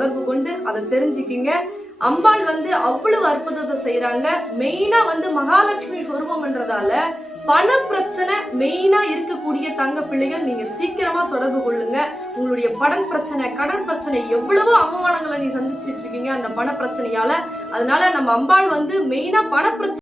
தொடர்பு கொண்டு அதை தெரிஞ்சுக்கிங்க. அம்பாள் வந்து அவ்வளவு அற்புதத்தை செய்யறாங்க. மெயினா வந்து மகாலட்சுமி சொரூபம்ன்றதால பண பிரச்சனை மெயினா இருக்கக்கூடிய தங்க பிள்ளைகள் நீங்க சீக்கிரமா தொடர்பு கொள்ளுங்க. உங்களுடைய பண பிரச்சனை, கடன் பிரச்சனை, எவ்வளவோ அவமானங்களை நீ சந்திச்சிட்டு இருக்கீங்க அந்த பண பிரச்சனையால. அதனால நம்ம அம்பாள் வந்து மெயினா பண பிரச்சனை